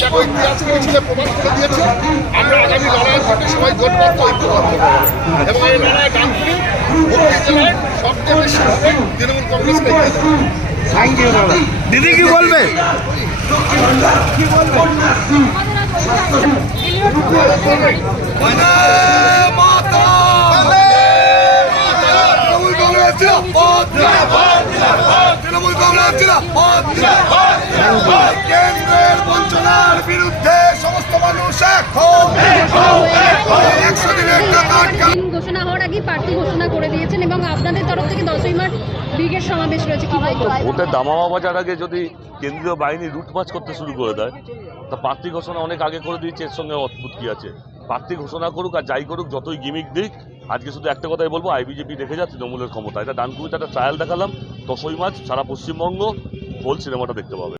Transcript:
আমরা সবাই জোটবদ্ধ ঐক্যবদ্ধ এবং এই লড়াইয়ের গানগুলি হুগলি জেলায় সবচেয়ে বেশি হবে তৃণমূল কংগ্রেসকে দিদি কি বলবে তৃণমূল বিরুদ্ধে সমস্ত মানুষ এখন ঘোষণা হওয়ার আগে প্রার্থী ঘোষণা করে দিয়েছেন এবং আপনাদের তরফ থেকে দশই মার্চ লীগের সমাবেশ রয়েছে কি ওটা দামা বাবা যার আগে যদি কেন্দ্রীয় বাহিনী রুটপাচ করতে শুরু করে দেয় তা প্রার্থী ঘোষণা অনেক আগে করে দিয়েছে এর সঙ্গে অদ্ভুত কি আছে প্রার্থী ঘোষণা করুক আর যাই করুক যতই গিমিক দিক আজকে শুধু একটা কথাই বলবো আইবিজেপি দেখে যা তৃণমূলের ক্ষমতা এটা ডানকুবিতে একটা ট্রায়াল দেখালাম দশই মাছ সারা পশ্চিমবঙ্গ হোল সিনেমাটা দেখতে পাবে